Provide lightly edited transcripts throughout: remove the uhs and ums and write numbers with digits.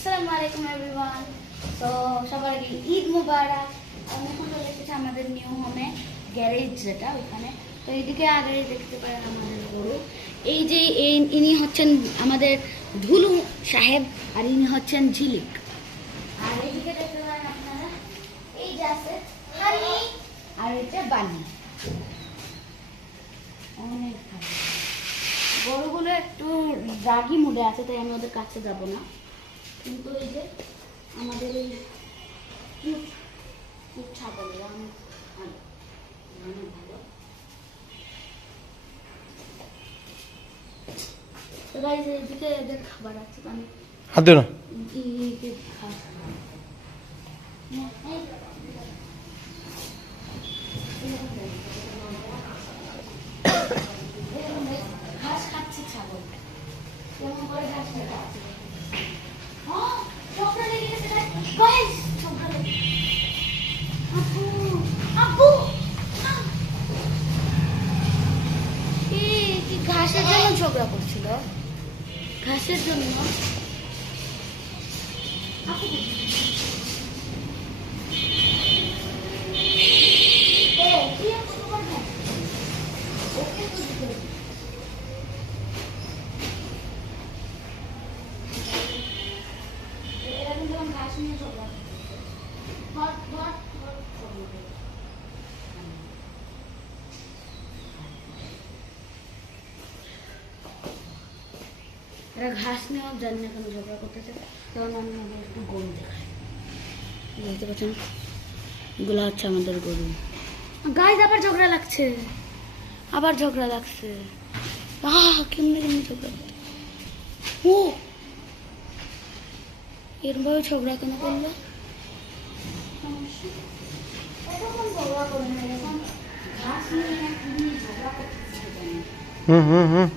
আসসালামু আলাইকুম এভরিওয়ান। তো সবার আগে ঈদ মুবারক। আমি এখন চলে এসেছি আমাদের নিউ হোমে, গ্যারেজ যেটা ওইখানে। তো এইদিকে আগে দেখতে পারেন আমাদের গরু। এই যে ইনি হচ্ছেন আমাদের ধুলু সাহেব, আর ইনি হচ্ছেন ঝিলিক। আর এইদিকে দেখতে পারেন আপনারা এই যে আছে হানি, আর এটা বানি। অনেক ভালো। গরুগুলো একটু রাগি মুডে আছে, তাই আমি ওদের কাছে যাব না। কিন্তু এই যে আমাদের এই ছাগলরা অনেক ভালো। তো গাইস এদিকে এদের খাবার আছে, আমি হাত দিও না। ঘাস খাচ্ছে ছাগল, কেমন করে ঘাস খাচ্ছে। ঘাসের জন্য ঝগড়া করছিল, ঘাসের জন্য। ঘাস নিয়ে ঝগড়া এরা ঘাস নিয়েও জানি না কেন ঝগড়া করতেছে। তখন আমি একটু গরু দেখাই, বুঝতে পারছেন, এগুলো হচ্ছে আমাদের গরু। গাইজ আবার ঝগড়া লাগছে, আবার ঝগড়া লাগছে। কেমনে কেমনি ঝগড়া করতে, ও এরভাবে ঝগড়া কেন করলো? হুম হুম হুম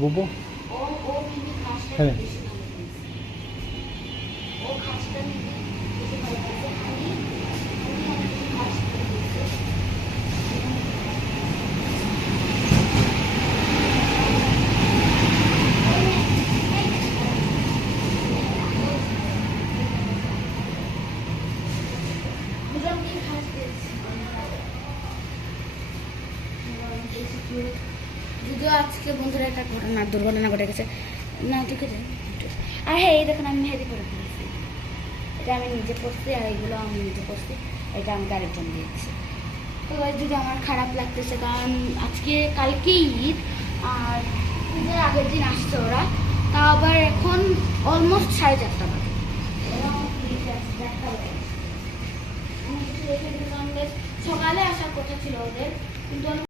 বুবু হ্যাঁ যদিও আজকে বন্ধুরা একটা দুর্ঘটনা ঘটে গেছে না, ঠিক আছে। আর হ্যাঁ, এই দেখুন আমি মেহেদি করে ফেলেছি। এটা আমি নিজে করছি, আর এগুলো আমি নিজে করছি। এটা আমাকে আরেকজন দিয়েছি। তো যদি আমার খারাপ লাগতেছে, কারণ আজকে কালকেই ঈদ, আর ঈদের আগের দিন আসছে ওরা, তা আবার এখন অলমোস্ট 4:30 বাজে। সকালে আসার কথা ছিল ওদের, কিন্তু